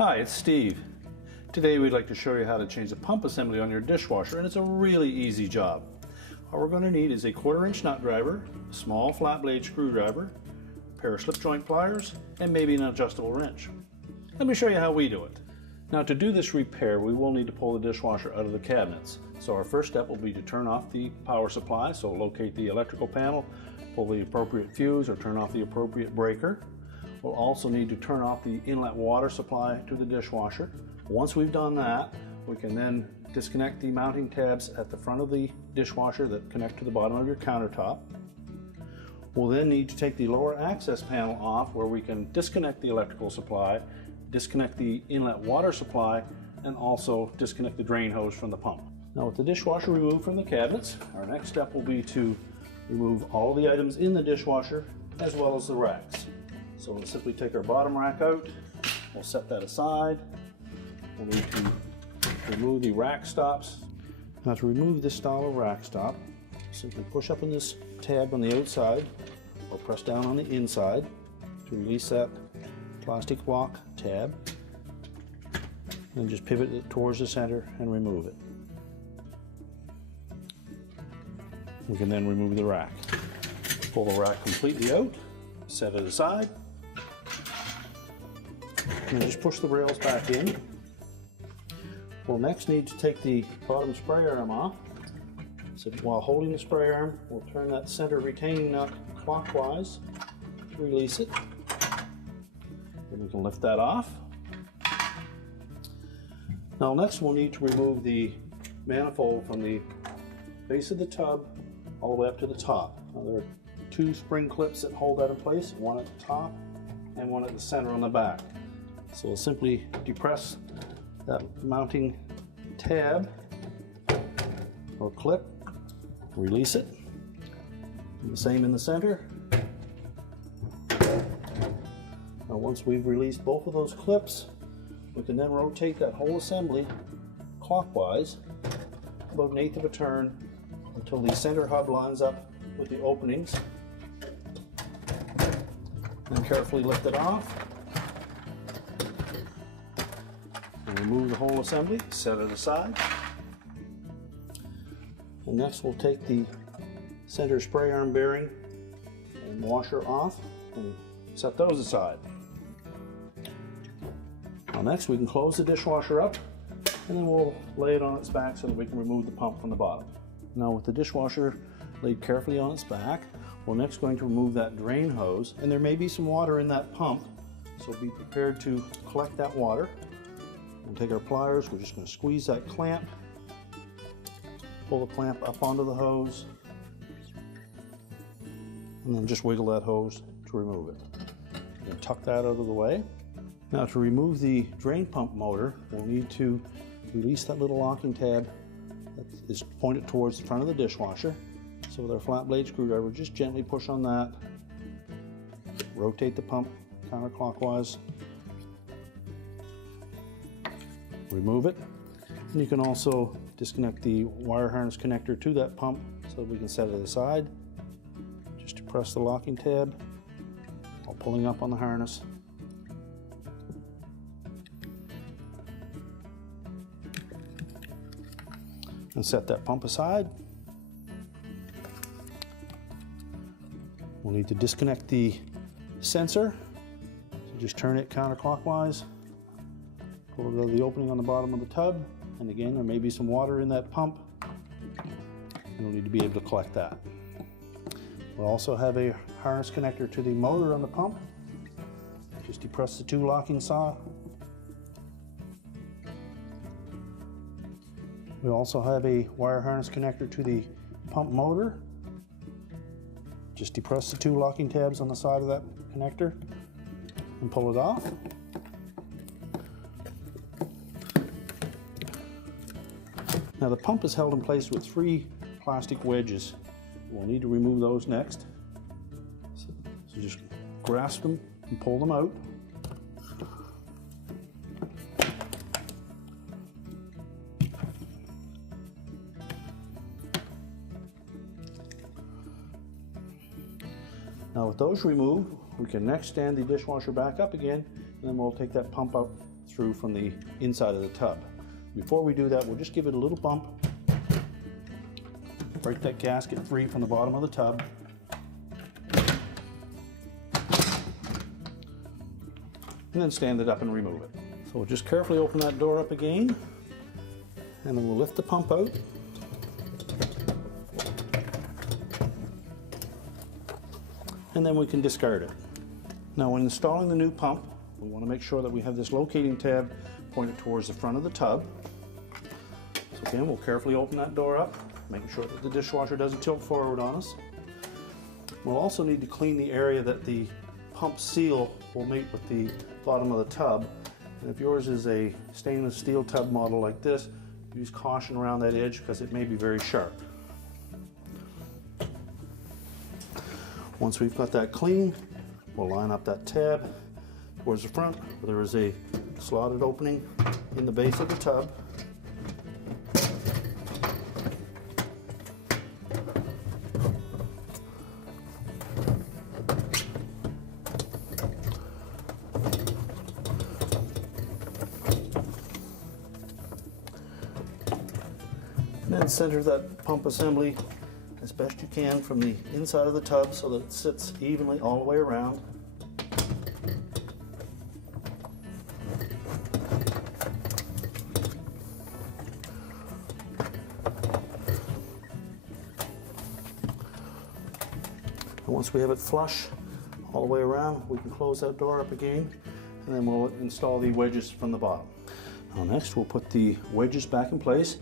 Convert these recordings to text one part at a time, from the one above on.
Hi, it's Steve. Today we'd like to show you how to change the pump assembly on your dishwasher, and it's a really easy job. All we're going to need is a 1/4-inch nut driver, a small flat blade screwdriver, a pair of slip joint pliers, and maybe an adjustable wrench. Let me show you how we do it. Now, to do this repair, we will need to pull the dishwasher out of the cabinets. So our first step will be to turn off the power supply. So locate the electrical panel, pull the appropriate fuse or turn off the appropriate breaker. We'll also need to turn off the inlet water supply to the dishwasher. Once we've done that, we can then disconnect the mounting tabs at the front of the dishwasher that connect to the bottom of your countertop. We'll then need to take the lower access panel off, where we can disconnect the electrical supply, disconnect the inlet water supply, and also disconnect the drain hose from the pump. Now, with the dishwasher removed from the cabinets, our next step will be to remove all the items in the dishwasher as well as the racks. So we'll simply take our bottom rack out, we'll set that aside. We'll need to remove the rack stops. Now, to remove this style of rack stop, simply push up on this tab on the outside or press down on the inside to release that plastic lock tab, and just pivot it towards the center and remove it. We can then remove the rack. Pull the rack completely out, set it aside, and just push the rails back in. We'll next need to take the bottom spray arm off. So while holding the spray arm, we'll turn that center retaining nut clockwise to release it. Then we can lift that off. Now next we'll need to remove the manifold from the base of the tub all the way up to the top. Now, there are 2 spring clips that hold that in place, one at the top and one at the center on the back. So we'll simply depress that mounting tab or clip, release it, and the same in the center. Now, once we've released both of those clips, we can then rotate that whole assembly clockwise about 1/8 of a turn until the center hub lines up with the openings. Then carefully lift it off and remove the whole assembly, set it aside. And next we'll take the center spray arm bearing and washer off and set those aside. Now next we can close the dishwasher up, and then we'll lay it on its back so that we can remove the pump from the bottom. Now, with the dishwasher laid carefully on its back, we're next going to remove that drain hose, and there may be some water in that pump, so be prepared to collect that water. We'll take our pliers, we're just going to squeeze that clamp, pull the clamp up onto the hose, and then just wiggle that hose to remove it. And tuck that out of the way. Now, to remove the drain pump motor, we'll need to release that little locking tab that is pointed towards the front of the dishwasher. So with our flat blade screwdriver, just gently push on that, rotate the pump counterclockwise, remove it. And you can also disconnect the wire harness connector to that pump so that we can set it aside. Just to press the locking tab while pulling up on the harness. And set that pump aside. We'll need to disconnect the sensor. So just turn it counterclockwise, pull it out of the opening on the bottom of the tub, and again there may be some water in that pump, and we'll need to be able to collect that. We'll also have a harness connector to the motor on the pump. Just depress the 2 locking saw. We also have a wire harness connector to the pump motor. Just depress the 2 locking tabs on the side of that connector and pull it off. Now, the pump is held in place with 3 plastic wedges. We'll need to remove those next. So just grasp them and pull them out. Now, with those removed, we can next stand the dishwasher back up again, and then we'll take that pump out through from the inside of the tub. Before we do that, we'll just give it a little bump. Break that gasket free from the bottom of the tub. And then stand it up and remove it. So we'll just carefully open that door up again, and then we'll lift the pump out. And then we can discard it. Now when installing the new pump, we want to make sure that we have this locating tab pointed towards the front of the tub. So again, we'll carefully open that door up, making sure that the dishwasher doesn't tilt forward on us. We'll also need to clean the area that the pump seal will meet with the bottom of the tub. And if yours is a stainless steel tub model like this, use caution around that edge because it may be very sharp. Once we've got that clean, we'll line up that tab towards the front where there is a slotted opening in the base of the tub. And then center that pump assembly as best you can from the inside of the tub so that it sits evenly all the way around. And once we have it flush all the way around, we can close that door up again, and then we'll install the wedges from the bottom. Now next we'll put the wedges back in place.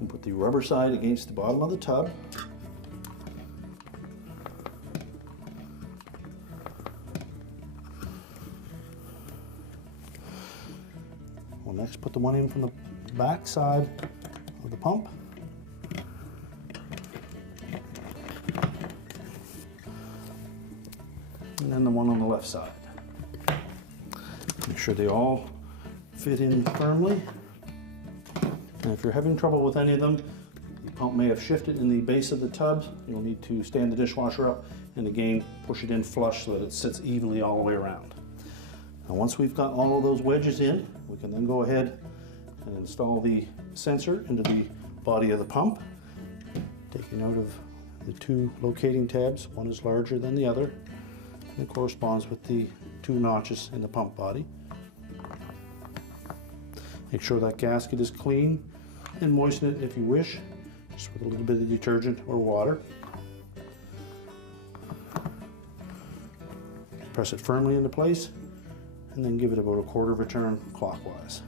We'll put the rubber side against the bottom of the tub. We'll next put the one in from the back side of the pump. And then the one on the left side. Make sure they all fit in firmly. And if you're having trouble with any of them, the pump may have shifted in the base of the tub. You'll need to stand the dishwasher up and again push it in flush so that it sits evenly all the way around. Now once we've got all of those wedges in, we can then go ahead and install the sensor into the body of the pump. Taking note of the two locating tabs, one is larger than the other, and it corresponds with the two notches in the pump body. Make sure that gasket is clean and moisten it if you wish, just with a little bit of detergent or water. Press it firmly into place and then give it about a quarter of a turn clockwise.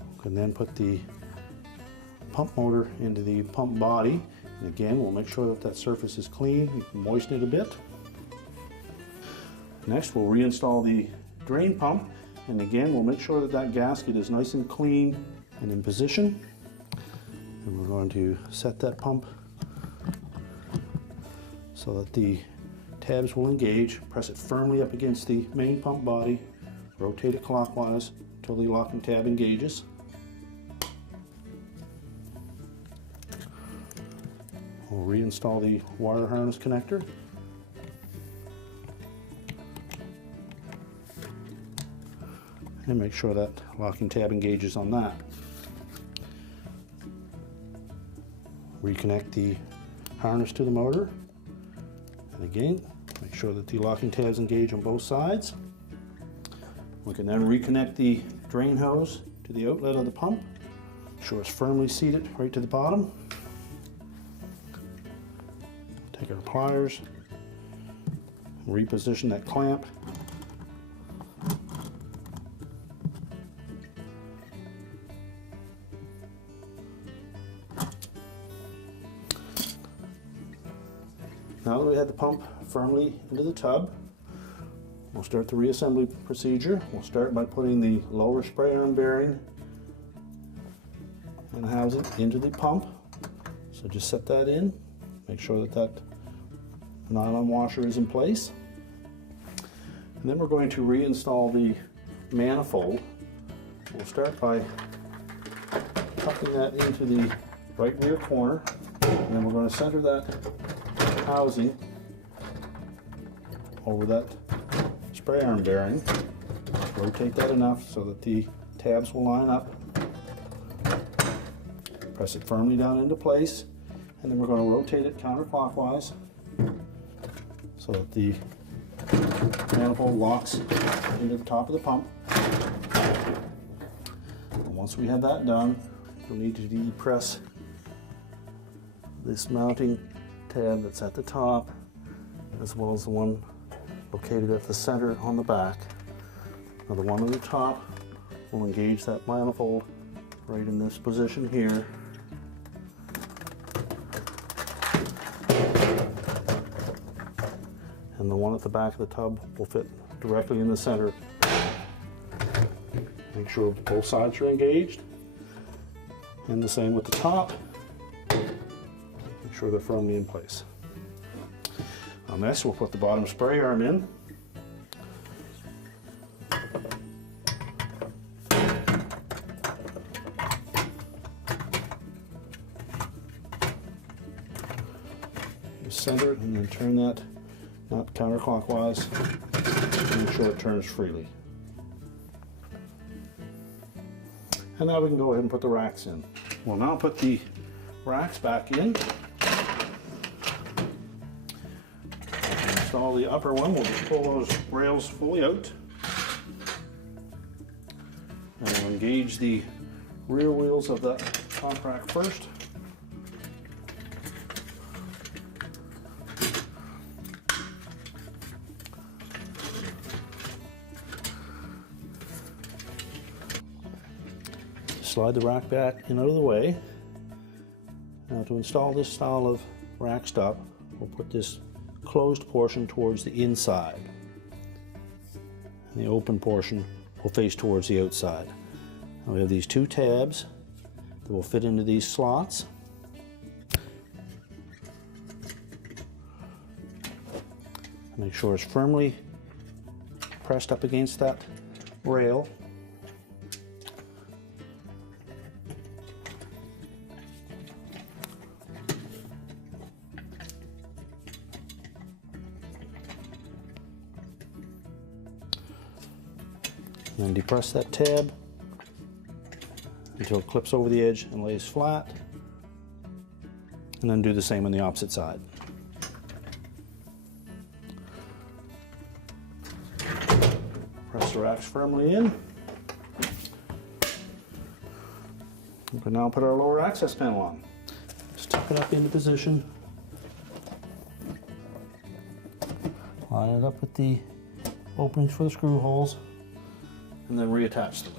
We can then put the pump motor into the pump body, and again we'll make sure that that surface is clean. You can moisten it a bit. Next we'll reinstall the drain pump, and again we'll make sure that that gasket is nice and clean and in position. And we're going to set that pump so that the tabs will engage. Press it firmly up against the main pump body, rotate it clockwise until the locking tab engages. We'll reinstall the wire harness connector. And make sure that locking tab engages on that. Reconnect the harness to the motor. And again, make sure that the locking tabs engage on both sides. We can then reconnect the drain hose to the outlet of the pump. Make sure it's firmly seated right to the bottom. Take our pliers, reposition that clamp. Now that we have the pump firmly into the tub, we'll start the reassembly procedure. We'll start by putting the lower spray arm bearing and housing into the pump. So just set that in. Make sure that that nylon washer is in place. And then we're going to reinstall the manifold. We'll start by tucking that into the right rear corner, and then we're going to center that housing over that spray arm bearing. rotate that enough so that the tabs will line up. Press it firmly down into place, and then we're going to rotate it counterclockwise so that the manifold locks into the top of the pump. And once we have that done, you'll need to depress this mounting tab that's at the top, as well as the one located at the center on the back. Now the one on the top will engage that manifold right in this position here. And the one at the back of the tub will fit directly in the center. Make sure both sides are engaged. And the same with the top. Make sure they're firmly in place. Now next we'll put the bottom spray arm in. Center it and then turn that not counterclockwise. Make sure it turns freely. And now we can go ahead and put the racks in. We'll now put the racks back in. Install the upper one. We'll just pull those rails fully out. And we'll engage the rear wheels of the top rack first. Slide the rack back and out of the way. Now to install this style of rack stop, we'll put this closed portion towards the inside. And the open portion will face towards the outside. Now we have these two tabs that will fit into these slots. Make sure it's firmly pressed up against that rail. And then depress that tab until it clips over the edge and lays flat. And then do the same on the opposite side. Press the racks firmly in. We can now put our lower access panel on. Just tuck it up into position. Line it up with the openings for the screw holes, and then reattach them.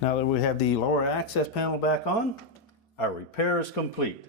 Now that we have the lower access panel back on, our repair is complete.